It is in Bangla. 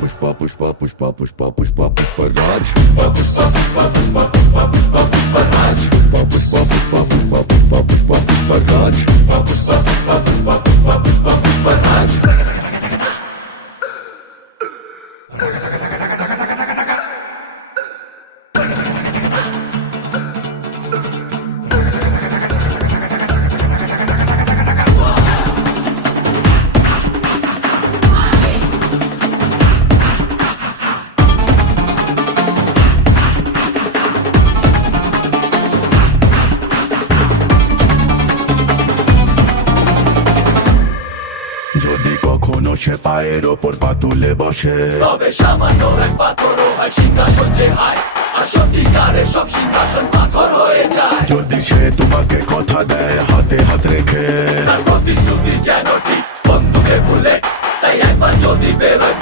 पुष्पा पुष्पा पुष्पा पुष्पा पुष्पा पुष्पराज पुष्पा पुष्पा पुष्पा पुष्पा पुष्पा पुष्पा पुष्पराज पुष्पा पुष्पा पुष्पा पुष्पा पुष्पा पुष्पा पुष्पराज पुष्पा पुष्पा पुष्पा पुष्पा पुष्पा पुष्पा पुष्पराज যদি কখনো সে পায়ের ওপর পা তুলে বসে, তবে সামান্য এক পাথরও হয় সিংহাসন যে হায়, আর সত্যিকারের সব সিংহাসন পাথর হয়ে যায়। যদি সে তোমাকে কথা দেয় হাতে হাত রেখে, তার প্রতিশ্রুতি যেন ঠিক বন্ধুকে ভুলে, তাই একবার যদি বেরোয়